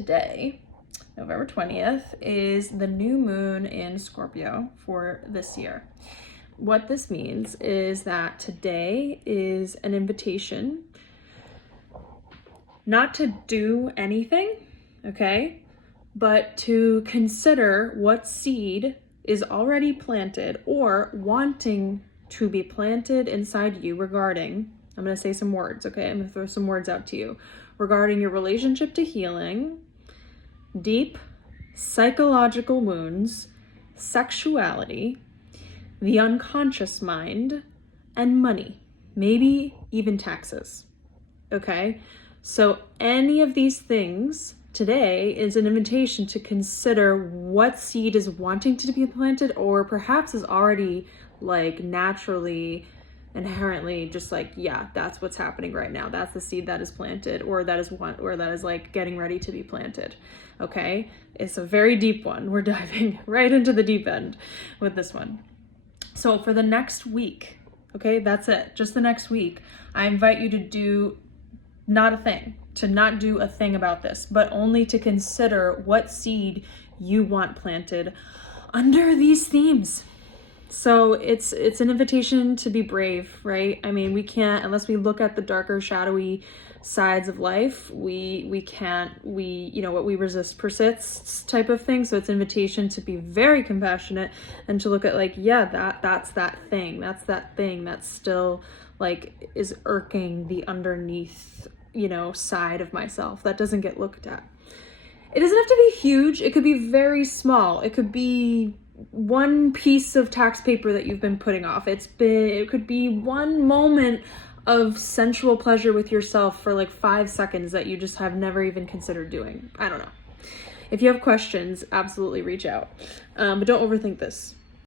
Today, November 20th, is the new moon in Scorpio for this year. What this means is that today is an invitation not to do anything, okay, but to consider what seed is already planted or wanting to be planted inside you regarding, I'm going to say some words, okay? I'm going to throw some words out to you regarding your relationship to healing, deep psychological wounds, sexuality, the unconscious mind, and money, maybe even taxes, okay? So any of these things today is an invitation to consider what seed is wanting to be planted, or perhaps is already like naturally, inherently just like, yeah, that's what's happening right now. That's the seed that is planted, or that is like getting ready to be planted. Okay. It's a very deep one. We're diving right into the deep end with this one. So for the next week, okay, that's it. Just the next week, I invite you to do not a thing, to not do a thing about this, but only to consider what seed you want planted under these themes. So it's an invitation to be brave, right? I mean, we can't, unless we look at the darker, shadowy sides of life, we can't, what we resist persists type of thing. So it's an invitation to be very compassionate and to look at like, yeah, that's that thing that's still like is irking the underneath, side of myself that doesn't get looked at. It doesn't have to be huge. It could be very small. It could be one piece of tax paper that you've been putting off. It could be one moment of sensual pleasure with yourself for like 5 seconds that you just have never even considered doing. I don't know. If you have questions, absolutely reach out. But don't overthink this.